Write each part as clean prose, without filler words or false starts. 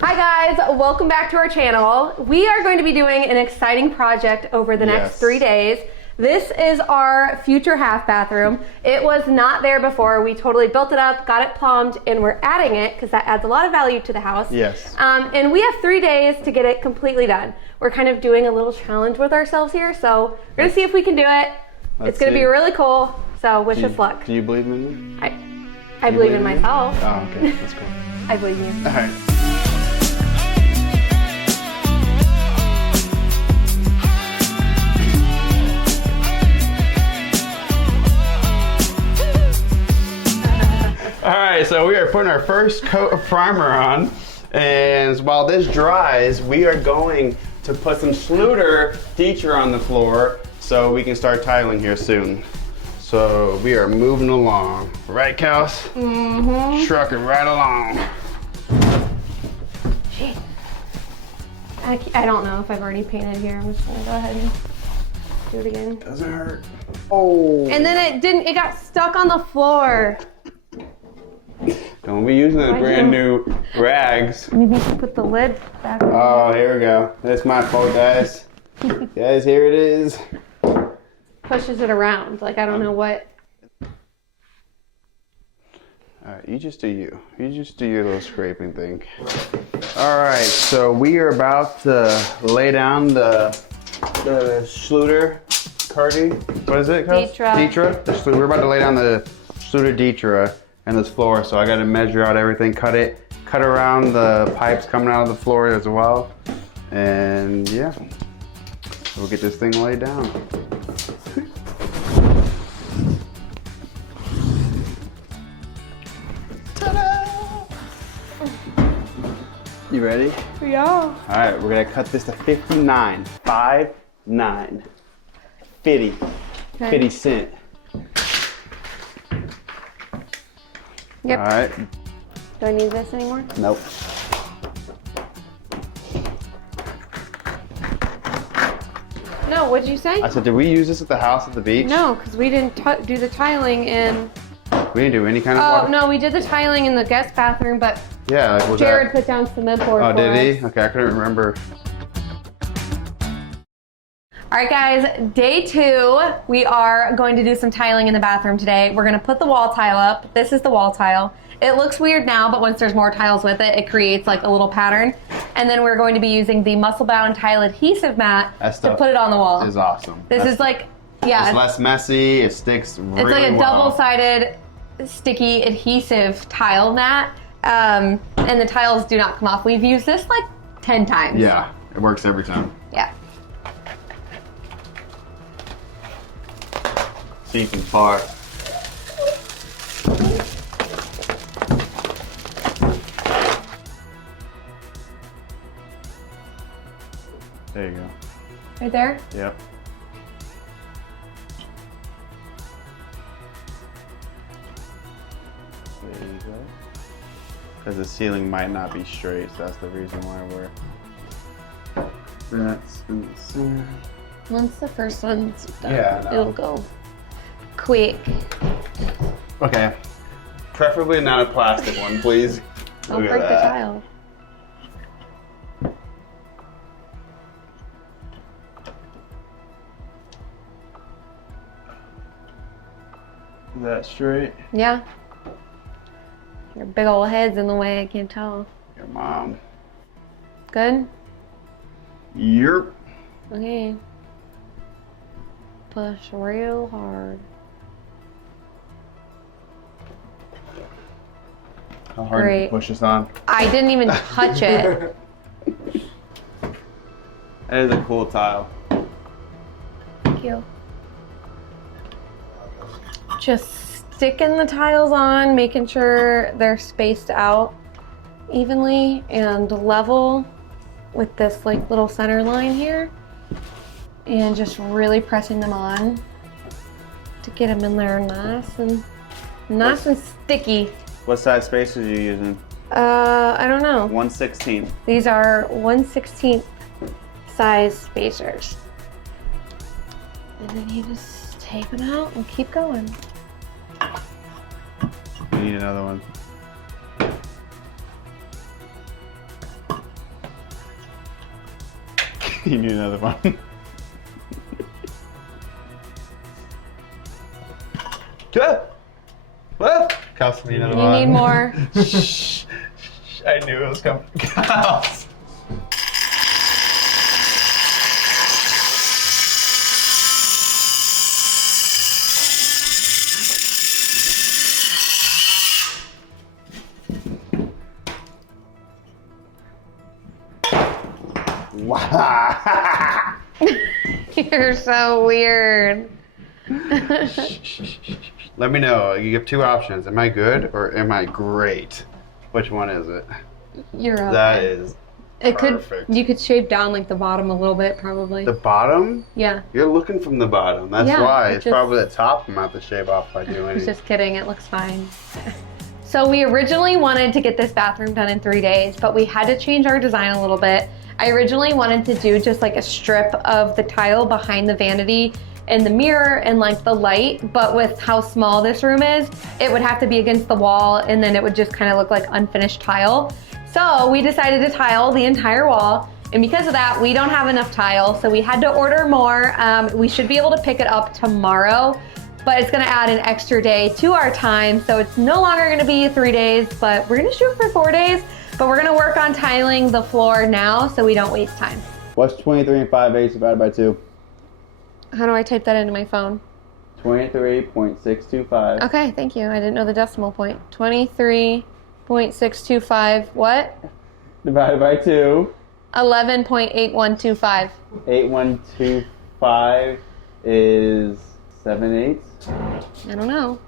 Hi guys, welcome back to our channel. We are going to be doing an exciting project over the next 3 days. This is our future half bathroom. It was not there before. We totally built it up, got it plumbed, and we're adding it because that adds a lot of value to the house. Yes. And we have 3 days to get it completely done. We're kind of doing a little challenge with ourselves here, so we're gonna see if we can do it. It's gonna be really cool, so wish us luck. Do you believe in me? I believe in myself. Oh, okay, that's cool. I believe in you. All right. All right, so we are putting our first coat of primer on, and while this dries, we are going to put some Schluter feature on the floor so we can start tiling here soon. So we are moving along. Right, Kels? Mm-hmm. Trucking right along. Shit. I don't know if I've already painted here. I'm just gonna go ahead and do it again. Doesn't hurt. Oh. And then it got stuck on the floor. Don't be using the brand new rags. Maybe you can put the lid back on. Oh, here we go. That's my fault, guys. Guys, here it is. Pushes it around. Like, I don't know what. All right, you just do you. You just do your little scraping thing. All right, so we are about to lay down the Schluter Cardi. What is it called? Ditra. We're about to lay down the Schluter Ditra in this floor, so I got to measure out everything, cut around the pipes coming out of the floor as well, and yeah, we'll get this thing laid down. You ready? Yeah. All right, we're gonna cut this to 59. 5-9. 50. Okay. 50 cent. Yep. All right. Do I need this anymore? Nope. No, what did you say? I said, did we use this at the house at the beach? No, because we didn't do the tiling in... We didn't do any kind of water? Oh, no, we did the tiling in the guest bathroom, but Yeah, like, was Jared that... put down cement board Oh, for did us. he? Okay, I couldn't remember. All right, guys, day 2. We are going to do some tiling in the bathroom today. We're gonna put the wall tile up. This is the wall tile. It looks weird now, but once there's more tiles with it, it creates like a little pattern. And then we're going to be using the muscle bound tile adhesive mat to put it on the wall. Is awesome. This is like, yeah. It's less messy, it sticks really well. It's like a double-sided sticky adhesive tile mat. And the tiles do not come off. We've used this like 10 times. Yeah, it works every time. Yeah. See from far. There you go. Right there? Yep. There you go. Because the ceiling might not be straight, so that's the reason why that's in the center. Once the first one's done, Yeah, I know. it'll go quick. Okay. Preferably not a plastic one, please. Don't Look break at the that. tile. Is that straight? Yeah. Your big old head's in the way, I can't tell. Your mom. Good? Yerp. Okay. Push real hard. How hard did you push this on? I didn't even touch it. That is a cool tile. Thank you. Just sticking the tiles on, making sure they're spaced out evenly and level with this like little center line here, and just really pressing them on to get them in there nice and sticky. What size spacers are you using? I don't know. 1/16. These are 1/16 size spacers. And then you just take them out and keep going. We need another one. You need another one. What? Kels, need another one. You need more. Shh. I knew it was coming. Kels. Wow. You're so weird. Let me know. You have two options. Am I good or am I great? Which one is it? You're okay. That is perfect. You could shave down like the bottom a little bit, probably. The bottom? Yeah. You're looking from the bottom. That's why. It's probably the top I'm about to shave off by doing it. Just kidding. It looks fine. So we originally wanted to get this bathroom done in 3 days, but we had to change our design a little bit. I originally wanted to do just like a strip of the tile behind the vanity and the mirror and like the light, but with how small this room is, it would have to be against the wall and then it would just kind of look like unfinished tile. So we decided to tile the entire wall, and because of that, we don't have enough tile, so we had to order more. We should be able to pick it up tomorrow, but it's gonna add an extra day to our time, so it's no longer gonna be 3 days, but we're gonna shoot for 4 days, but we're gonna work on tiling the floor now so we don't waste time. What's 23 5/8 divided by 2? How do I type that into my phone? 23.625. Okay, thank you. I didn't know the decimal point. 23.625, what? Divided by 2. 11.8125. 8125 is 7/8. I don't know.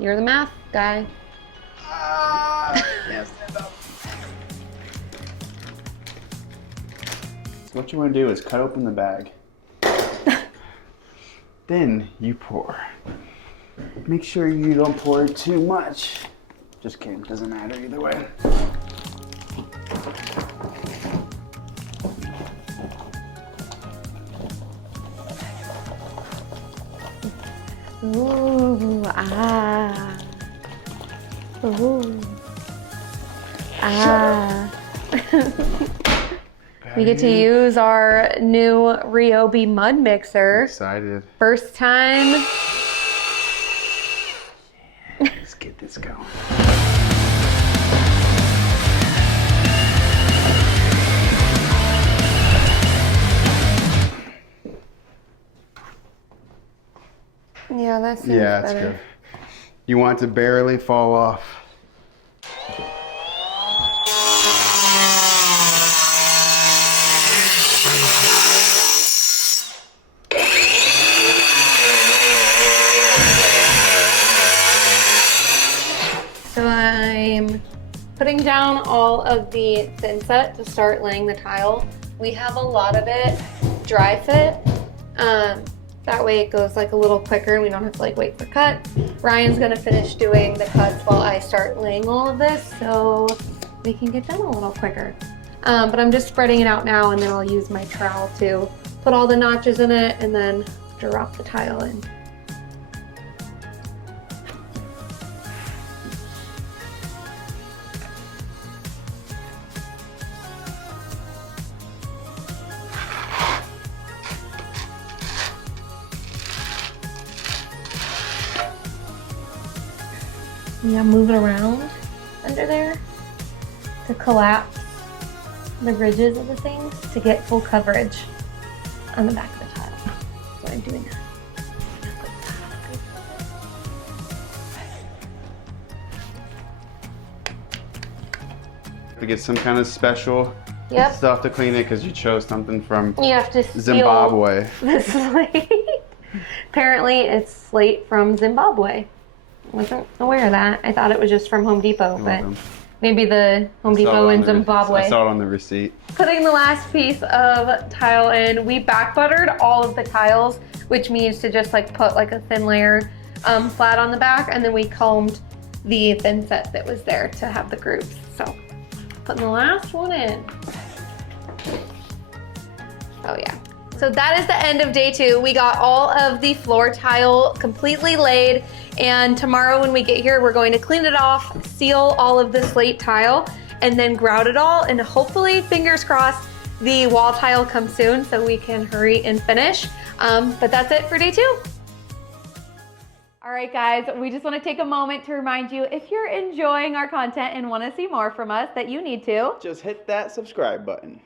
You're the math guy. Can't stand up. So what you want to do is cut open the bag. Then you pour. Make sure you don't pour too much. Just kidding, doesn't matter either way. Ooh, ah. Ooh. Ah. We get to use our new Ryobi mud mixer. Excited. First time. Let's get this going. Yeah, that seems that's better. good. You want it to barely fall off. So I'm putting down all of the thin set to start laying the tile. We have a lot of it dry fit. That way it goes like a little quicker and we don't have to like wait for cut. Ryan's gonna finish doing the cuts while I start laying all of this so we can get done a little quicker. But I'm just spreading it out now, and then I'll use my trowel to put all the notches in it and then drop the tile in. Yeah, move it around under there to collapse the ridges of the things to get full coverage on the back of the tile. So I'm doing that. To get some kind of special stuff to clean it because you chose something from You have to steal Zimbabwe. the slate. Apparently it's slate from Zimbabwe. Wasn't aware of that. I thought it was just from Home Depot, but maybe the Home Depot in Zimbabwe. I saw it on the receipt. Putting the last piece of tile in, we back buttered all of the tiles, which means to just like put like a thin layer flat on the back, and then we combed the thin set that was there to have the grooves. So putting the last one in. Oh yeah. So that is the end of day 2. We got all of the floor tile completely laid, and tomorrow when we get here, we're going to clean it off, seal all of the slate tile, and then grout it all, and hopefully, fingers crossed, the wall tile comes soon so we can hurry and finish. But that's it for day 2. All right, guys, we just want to take a moment to remind you, if you're enjoying our content and want to see more from us, that you need to just hit that subscribe button.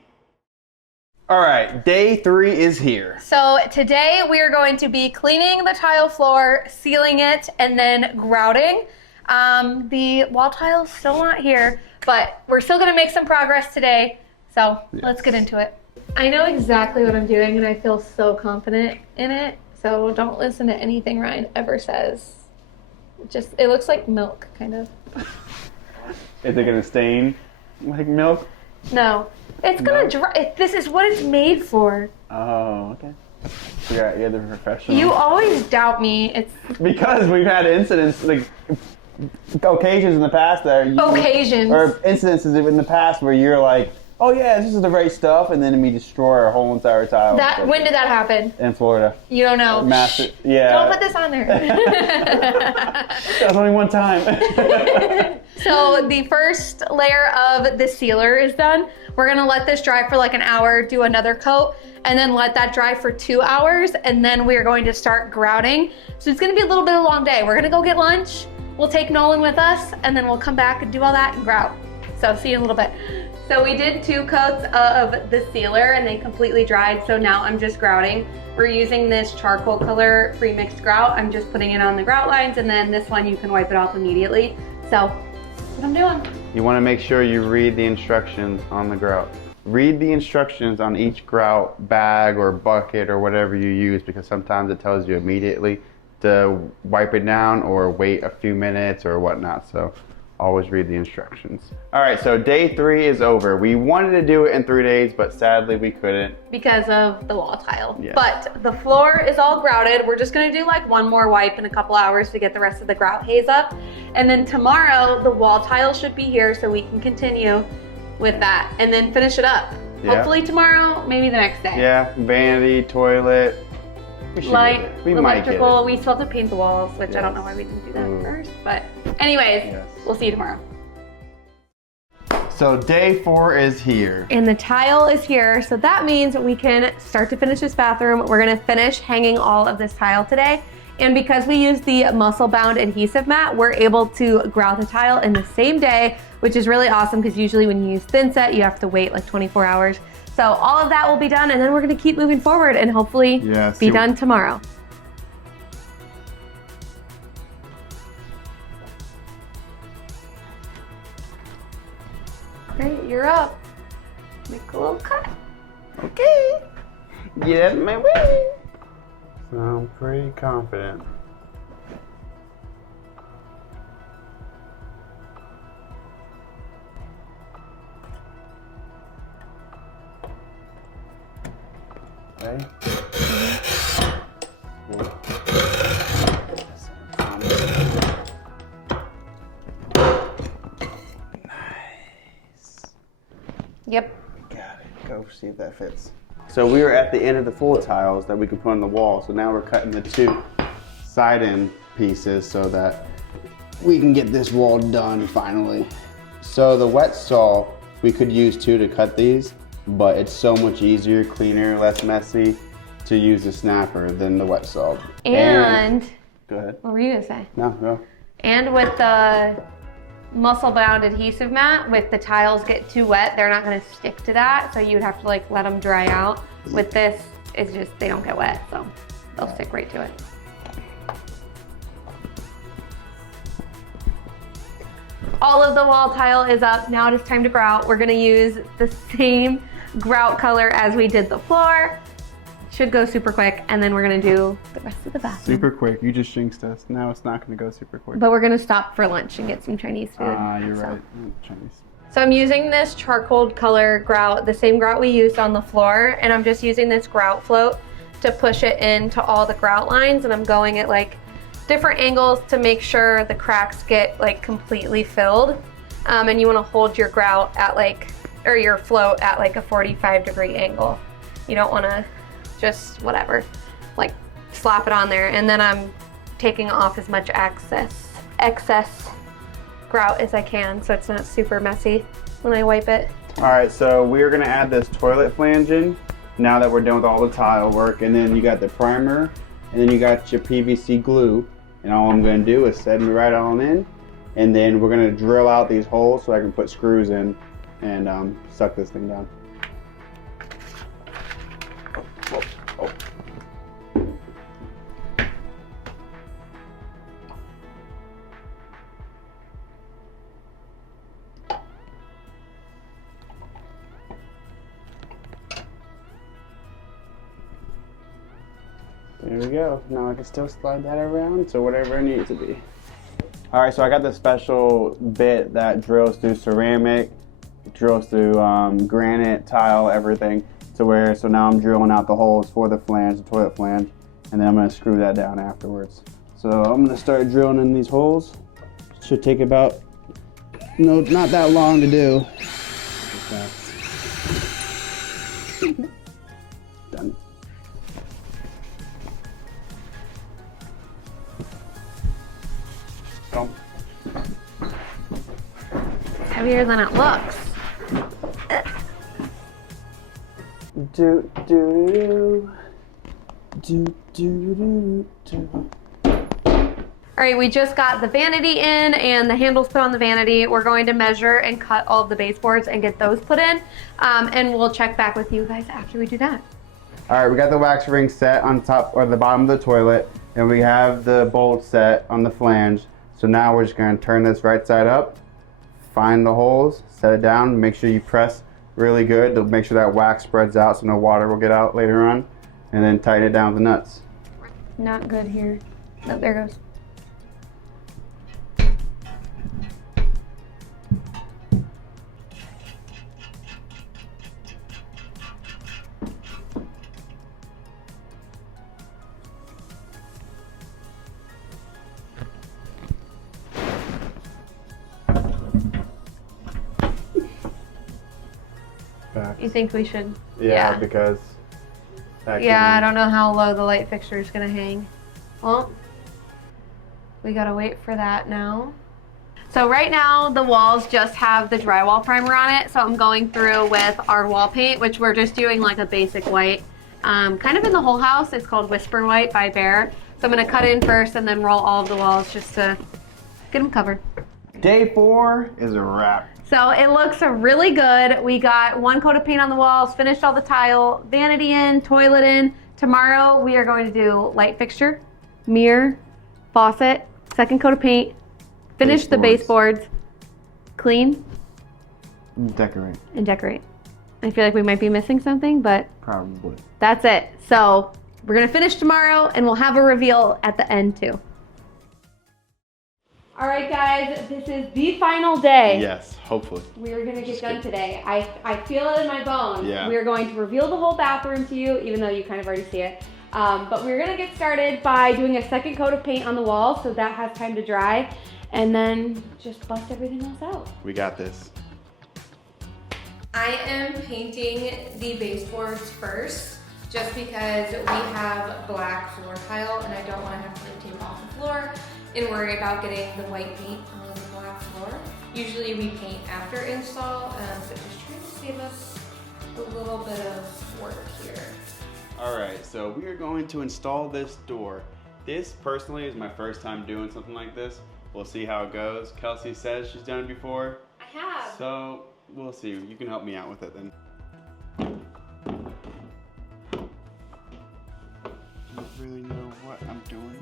All right, day 3 is here. So today we are going to be cleaning the tile floor, sealing it, and then grouting. The wall tile's still not here, but we're still gonna make some progress today. So let's get into it. I know exactly what I'm doing and I feel so confident in it. So don't listen to anything Ryan ever says. It looks like milk, kind of. Is it gonna stain like milk? No, it's gonna dry. This is what it's made for. Oh, okay. Yeah, you're the professional. You always doubt me. It's because we've had incidents, like occasions in the past that or incidences in the past where you're like, oh yeah, this is the right stuff, and then we destroy our whole entire tile. When did that happen? In Florida. You don't know. Massive, yeah. Don't put this on there. That was only one time. So the first layer of the sealer is done. We're gonna let this dry for like an hour, do another coat, and then let that dry for 2 hours, and then we are going to start grouting. So it's gonna be a little bit of a long day. We're gonna go get lunch. We'll take Nolan with us, and then we'll come back and do all that and grout. So see you in a little bit. So we did 2 coats of the sealer and they completely dried. So now I'm just grouting. We're using this charcoal color pre-mixed grout. I'm just putting it on the grout lines, and then this one you can wipe it off immediately. So that's what I'm doing. You want to make sure you read the instructions on the grout. Read the instructions on each grout bag or bucket or whatever you use, because sometimes it tells you immediately to wipe it down or wait a few minutes or whatnot. So always read the instructions. All right, so day 3 is over. We wanted to do it in 3 days, but sadly we couldn't. Because of the wall tile. Yeah. But the floor is all grouted. We're just gonna do like one more wipe in a couple hours to get the rest of the grout haze up. And then tomorrow, the wall tile should be here so we can continue with that and then finish it up. Yeah. Hopefully tomorrow, maybe the next day. Yeah, vanity, toilet. Light, we electrical. might We still have to paint the walls, which I don't know why we didn't do that first. But anyways, we'll see you tomorrow. So day 4 is here. And the tile is here, so that means we can start to finish this bathroom. We're gonna finish hanging all of this tile today. And because we use the muscle bound adhesive mat, we're able to grout the tile in the same day, which is really awesome because usually when you use thin set, you have to wait like 24 hours. So all of that will be done, and then we're gonna keep moving forward and hopefully be done tomorrow. Great, you're up. Make a little cut. Okay. Get out of my way. So I'm pretty confident. Okay. Nice. Yep. Got it. Go see if that fits. So we were at the end of the full tiles that we could put on the wall. So now we're cutting the 2 side end pieces so that we can get this wall done finally. So the wet saw, we could use too to cut these, but it's so much easier, cleaner, less messy to use the snapper than the wet saw. And go ahead. what were you gonna say? No, go. And with the muscle bound adhesive mat, with the tiles get too wet, they're not gonna stick to that. So you'd have to like let them dry out. With this, it's just, they don't get wet. So they'll stick right to it. All of the wall tile is up. Now it is time to grout. We're gonna use the same grout color as we did the floor. Should go super quick, and then we're gonna do the rest of the bathroom. Super quick. You just jinxed us. Now it's not gonna go super quick. But we're gonna stop for lunch and get some Chinese food. You're right. Chinese. So I'm using this charcoal color grout, the same grout we used on the floor, and I'm just using this grout float to push it into all the grout lines, and I'm going at like different angles to make sure the cracks get like completely filled. And you wanna hold your grout at like, or your float at like a 45-degree angle. You don't wanna just whatever, like slap it on there. And then I'm taking off as much excess grout as I can so it's not super messy when I wipe it. All right, so we're gonna add this toilet flange in now that we're done with all the tile work, and then you got the primer, and then you got your PVC glue, and all I'm gonna do is set them right on in, and then we're gonna drill out these holes so I can put screws in and suck this thing down. Oh, oh. There we go. Now I can still slide that around to whatever it needs to be. All right, so I got this special bit that drills through ceramic, drills through granite, tile, everything. So now I'm drilling out the holes for the flange, the toilet flange, and then I'm gonna screw that down afterwards. So I'm gonna start drilling in these holes. Should take about, not that long to do. Done. Boom. It's heavier than it looks. Do do do do do do. All right, we just got the vanity in and the handles put on the vanity. We're going to measure and cut all of the baseboards and get those put in. And we'll check back with you guys after we do that. All right, we got the wax ring set on top or the bottom of the toilet, and we have the bolt set on the flange. So now we're just gonna turn this right side up, find the holes, set it down, make sure you press really good to make sure that wax spreads out so no water will get out later on, and then tighten it down with the nuts. Not good here. Oh, there goes. You think we should? Yeah. Because that I don't know how low the light fixture is gonna hang. Well, we gotta wait for that now. So right now the walls just have the drywall primer on it. So I'm going through with our wall paint, which we're just doing like a basic white. Kind of in the whole house. It's called Whisper White by Bear. So I'm gonna cut in first and then roll all of the walls just to get them covered. Day 4 is a wrap. So it looks really good. We got one coat of paint on the walls, finished all the tile, vanity in, toilet in. Tomorrow we are going to do light fixture, mirror, faucet, second coat of paint, finish the baseboards, clean, decorate. And decorate. I feel like we might be missing something, but probably. That's it. So we're gonna finish tomorrow and we'll have a reveal at the end too. All right, guys, this is the final day. Yes, hopefully. We're gonna get done today. I feel it in my bones. Yeah. We're going to reveal the whole bathroom to you, even though you kind of already see it. But we're gonna get started by doing a second coat of paint on the wall, so that has time to dry, and then just bust everything else out. We got this. I am painting the baseboards first, just because we have black floor tile, and I don't want to have to like tape off the floor and worry about getting the white paint on the black floor. Usually we paint after install, so just trying to save us a little bit of work here. All right, so we are going to install this door. This personally is my first time doing something like this. We'll see how it goes. Kelsey says she's done it before. I have. So we'll see. You can help me out with it then. I don't really know what I'm doing.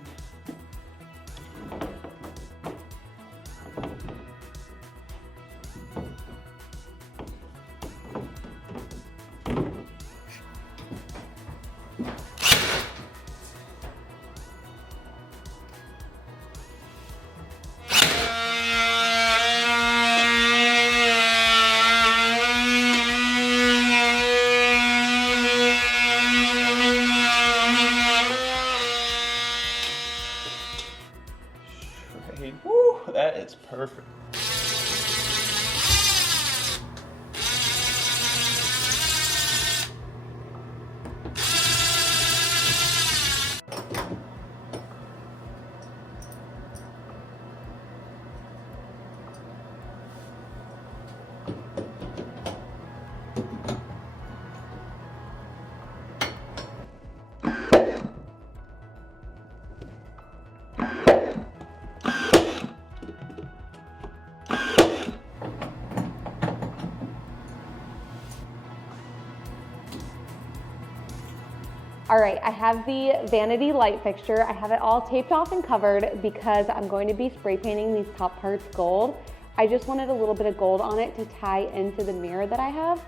All right, I have the vanity light fixture. I have it all taped off and covered because I'm going to be spray painting these top parts gold. I just wanted a little bit of gold on it to tie into the mirror that I have.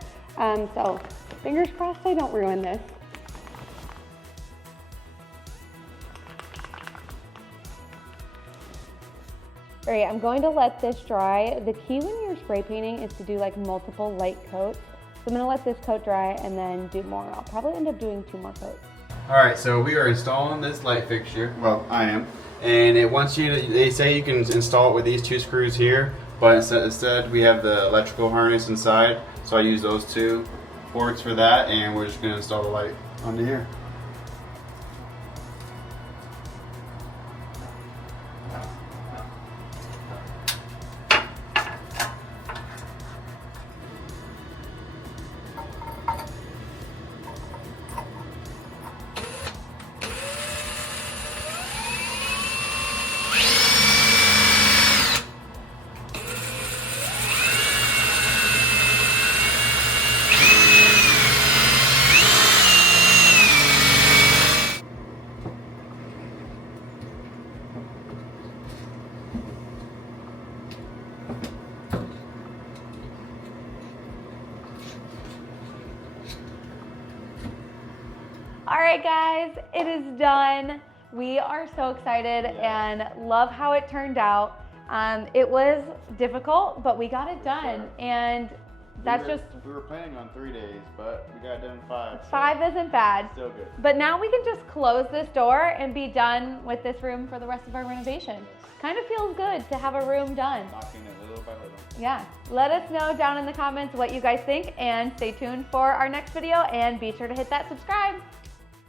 So fingers crossed I don't ruin this. All right, I'm going to let this dry. The key when you're spray painting is to do like multiple light coats. So I'm gonna let this coat dry and then do more. I'll probably end up doing 2 more coats. All right, so we are installing this light fixture. Well, I am. And it wants you to, they say you can install it with these 2 screws here, but instead we have the electrical harness inside. So I use those 2 ports for that, and we're just gonna install the light onto here. All right, guys, it is done. We are so excited and love how it turned out. It was difficult, but we got it done. And that's we were planning on 3 days, but we got it done in 5. So 5 isn't bad. still good. But now we can just close this door and be done with this room for the rest of our renovation. Kind of feels good to have a room done. Knocking it little by little. Yeah, let us know down in the comments what you guys think, and stay tuned for our next video, and be sure to hit that subscribe.